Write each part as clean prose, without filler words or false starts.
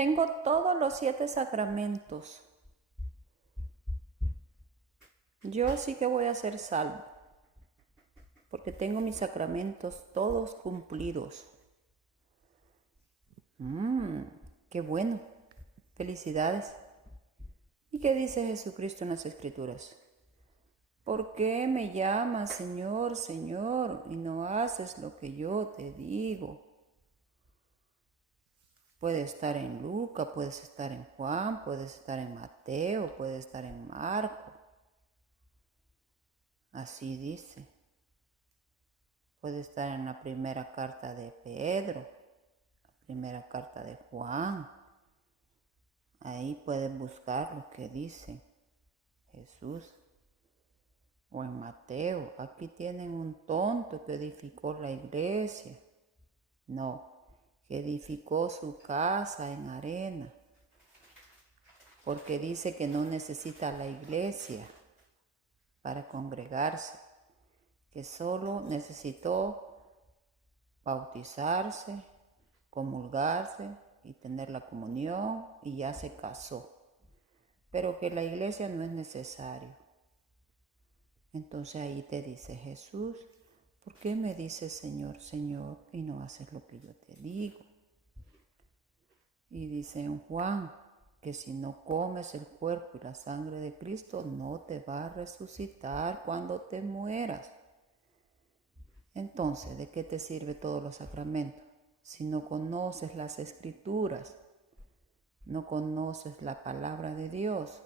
Tengo todos los 7 sacramentos. Yo sí que voy a ser salvo, porque tengo mis sacramentos todos cumplidos. Qué bueno. Felicidades. ¿Y qué dice Jesucristo en las Escrituras? ¿Por qué me llamas Señor, Señor, y no haces lo que yo te digo? Puede estar en Lucas, puedes estar en Juan, puedes estar en Mateo, puede estar en Marco. Así dice. Puede estar en la primera carta de Pedro, la primera carta de Juan. Ahí puedes buscar lo que dice Jesús. O en Mateo, aquí tienen un tonto que edificó la iglesia. No, que edificó su casa en arena. Porque dice que no necesita la iglesia para congregarse, que solo necesitó bautizarse, comulgarse y tener la comunión y ya se casó. Pero que la iglesia no es necesario. Entonces ahí te dice Jesús, ¿por qué me dices Señor, Señor y no haces lo que yo te digo? Y dice en Juan que si no comes el cuerpo y la sangre de Cristo no te va a resucitar cuando te mueras. Entonces, ¿de qué te sirve todos los sacramentos? Si no conoces las Escrituras, no conoces la palabra de Dios,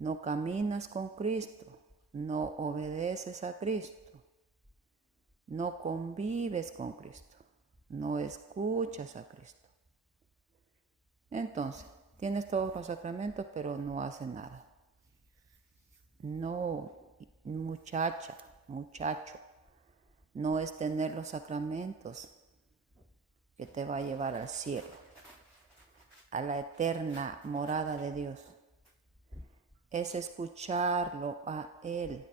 no caminas con Cristo, no obedeces a Cristo, no convives con Cristo, no escuchas a Cristo. Entonces, tienes todos los sacramentos, pero no haces nada. No, muchacha, muchacho, no es tener los sacramentos que te va a llevar al cielo, a la eterna morada de Dios. Es escucharlo a Él.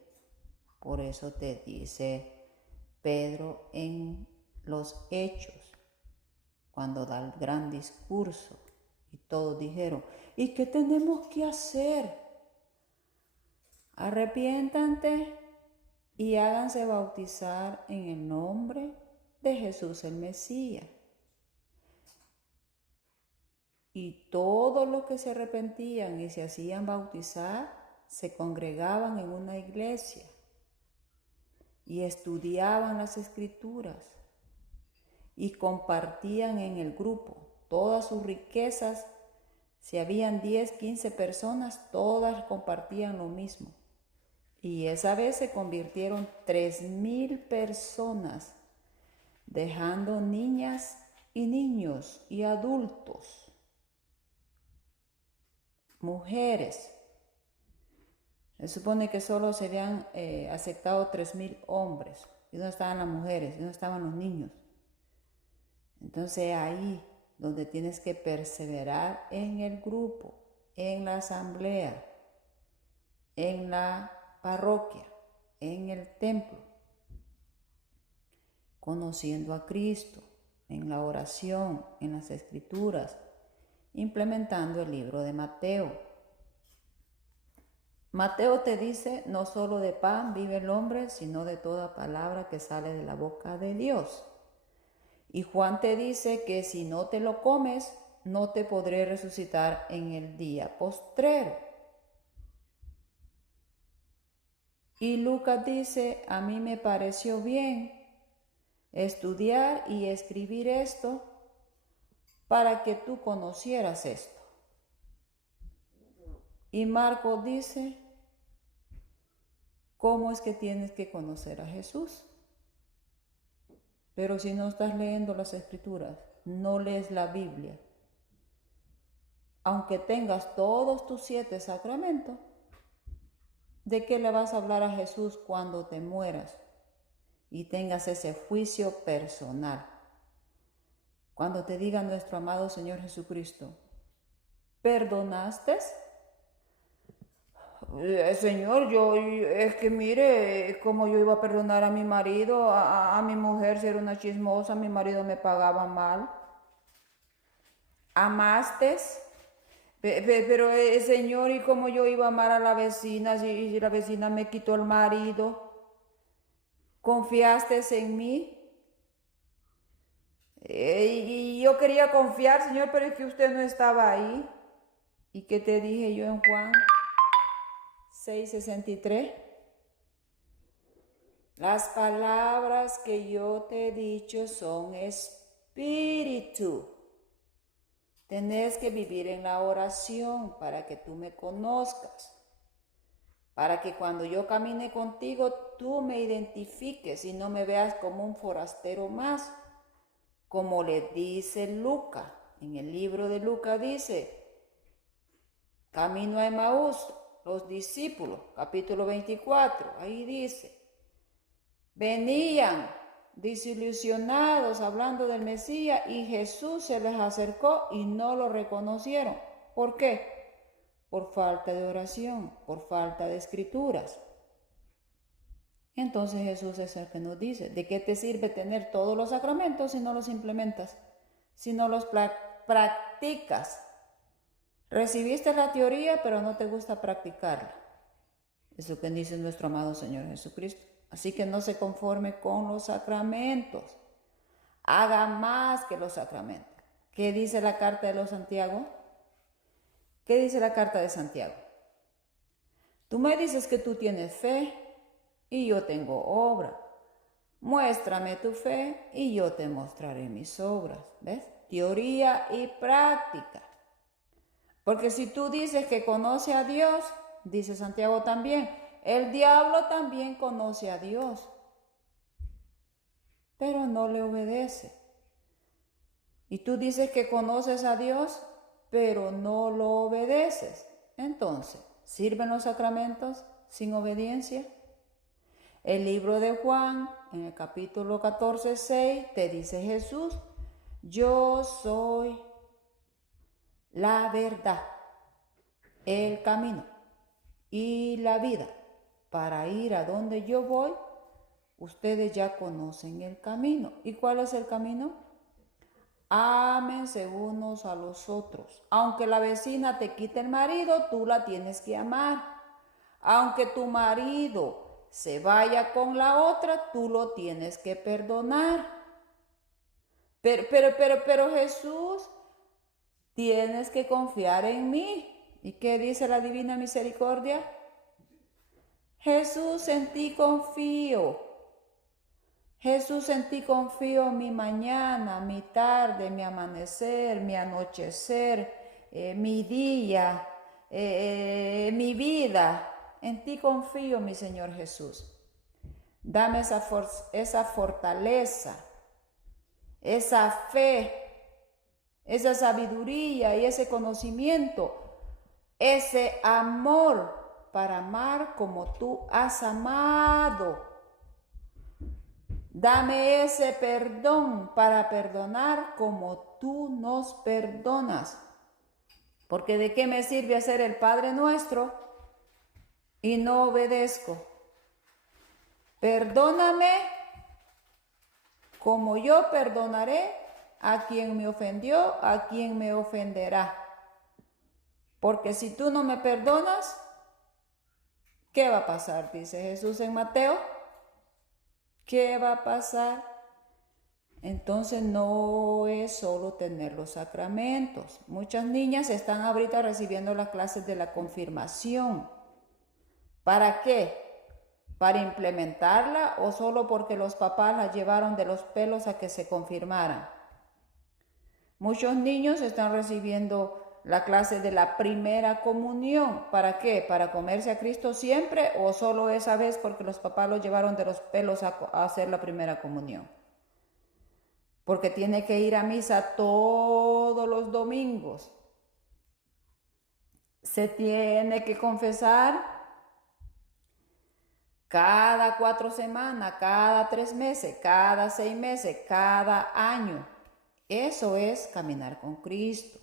Por eso te dice Pedro en los Hechos, cuando da el gran discurso, y todos dijeron, ¿y qué tenemos que hacer? Arrepiéntate y háganse bautizar en el nombre de Jesús el Mesías. Y todos los que se arrepentían y se hacían bautizar, se congregaban en una iglesia y estudiaban las Escrituras y compartían en el grupo todas sus riquezas. Si habían 10, 15 personas, todas compartían lo mismo. Y esa vez se convirtieron 3,000 personas, dejando niñas y niños y adultos, mujeres. Se supone que solo se habían aceptado 3,000 hombres. ¿Y dónde estaban las mujeres? ¿Y dónde estaban los niños? Entonces ahí donde tienes que perseverar en el grupo, en la asamblea, en la parroquia, en el templo, conociendo a Cristo, en la oración, en las Escrituras, implementando el libro de Mateo. Mateo te dice, no solo de pan vive el hombre, sino de toda palabra que sale de la boca de Dios. Y Juan te dice que si no te lo comes, no te podré resucitar en el día postrero. Y Lucas dice, a mí me pareció bien estudiar y escribir esto para que tú conocieras esto. Y Marcos dice, ¿cómo es que tienes que conocer a Jesús? Pero si no estás leyendo las Escrituras, no lees la Biblia, aunque tengas todos tus 7 sacramentos, ¿de qué le vas a hablar a Jesús cuando te mueras y tengas ese juicio personal? Cuando te diga nuestro amado Señor Jesucristo, ¿perdonaste? Señor, es que mire, como yo iba a perdonar a mi marido, a mi mujer si era una chismosa, mi marido me pagaba mal. ¿Amaste? Pero, Señor, ¿y cómo yo iba a amar a la vecina si la vecina me quitó el marido? ¿Confiaste en mí? Y yo quería confiar, Señor, pero es que usted no estaba ahí. ¿Y qué te dije yo en Juan 6:63? Las palabras que yo te he dicho son espíritu. Tenés que vivir en la oración para que tú me conozcas. Para que cuando yo camine contigo, tú me identifiques y no me veas como un forastero más. Como le dice Lucas, en el libro de Lucas dice, camino a Emaús, los discípulos, capítulo 24, ahí dice, venían desilusionados hablando del Mesías y Jesús se les acercó y no lo reconocieron. ¿Por qué? Por falta de oración, por falta de escrituras. Entonces Jesús es el que nos dice, ¿de qué te sirve tener todos los sacramentos si no los implementas? Si no los practicas. Recibiste la teoría, pero no te gusta practicarla. Es lo que dice nuestro amado Señor Jesucristo. Así que no se conforme con los sacramentos. Haga más que los sacramentos. ¿Qué dice la carta de los Santiago? ¿Qué dice la carta de Santiago? Tú me dices que tú tienes fe y yo tengo obra. Muéstrame tu fe y yo te mostraré mis obras. ¿Ves? Teoría y práctica. Porque si tú dices que conoce a Dios, dice Santiago también, el diablo también conoce a Dios, pero no le obedece. Y tú dices que conoces a Dios, pero no lo obedeces. Entonces, ¿sirven los sacramentos sin obediencia? El libro de Juan, en el capítulo 14:6, te dice Jesús, yo soy la verdad, el camino y la vida. Para ir a donde yo voy, ustedes ya conocen el camino. ¿Y cuál es el camino? Ámense unos a los otros. Aunque la vecina te quite el marido, tú la tienes que amar. Aunque tu marido se vaya con la otra, tú lo tienes que perdonar. Pero Jesús, tienes que confiar en mí. ¿Y qué dice la Divina Misericordia? Jesús, en ti confío. Jesús, en ti confío mi mañana, mi tarde, mi amanecer, mi anochecer, mi día, mi vida. En ti confío, mi Señor Jesús. Dame esa fortaleza, esa fe, esa sabiduría y ese conocimiento, ese amor para amar como tú has amado. Dame ese perdón para perdonar como tú nos perdonas. Porque ¿de qué me sirve hacer el Padre Nuestro y no obedezco? Perdóname como yo perdonaré a quien me ofendió, a quien me ofenderá. Porque si tú no me perdonas, ¿qué va a pasar? Dice Jesús en Mateo. ¿Qué va a pasar? Entonces no es solo tener los sacramentos. Muchas niñas están ahorita recibiendo las clases de la confirmación. ¿Para qué? ¿Para implementarla o solo porque los papás la llevaron de los pelos a que se confirmaran? Muchos niños están recibiendo la clase de la primera comunión. ¿Para qué? ¿Para comerse a Cristo siempre o solo esa vez porque los papás lo llevaron de los pelos a hacer la primera comunión? Porque tiene que ir a misa todos los domingos. Se tiene que confesar cada 4 semanas, cada 3 meses, cada 6 meses, cada año. Eso es caminar con Cristo.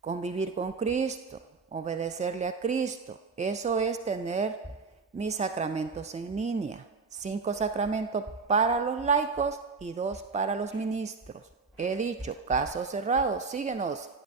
Convivir con Cristo, obedecerle a Cristo. Eso es tener mis sacramentos en línea. 5 sacramentos para los laicos y 2 para los ministros. He dicho, caso cerrado. Síguenos.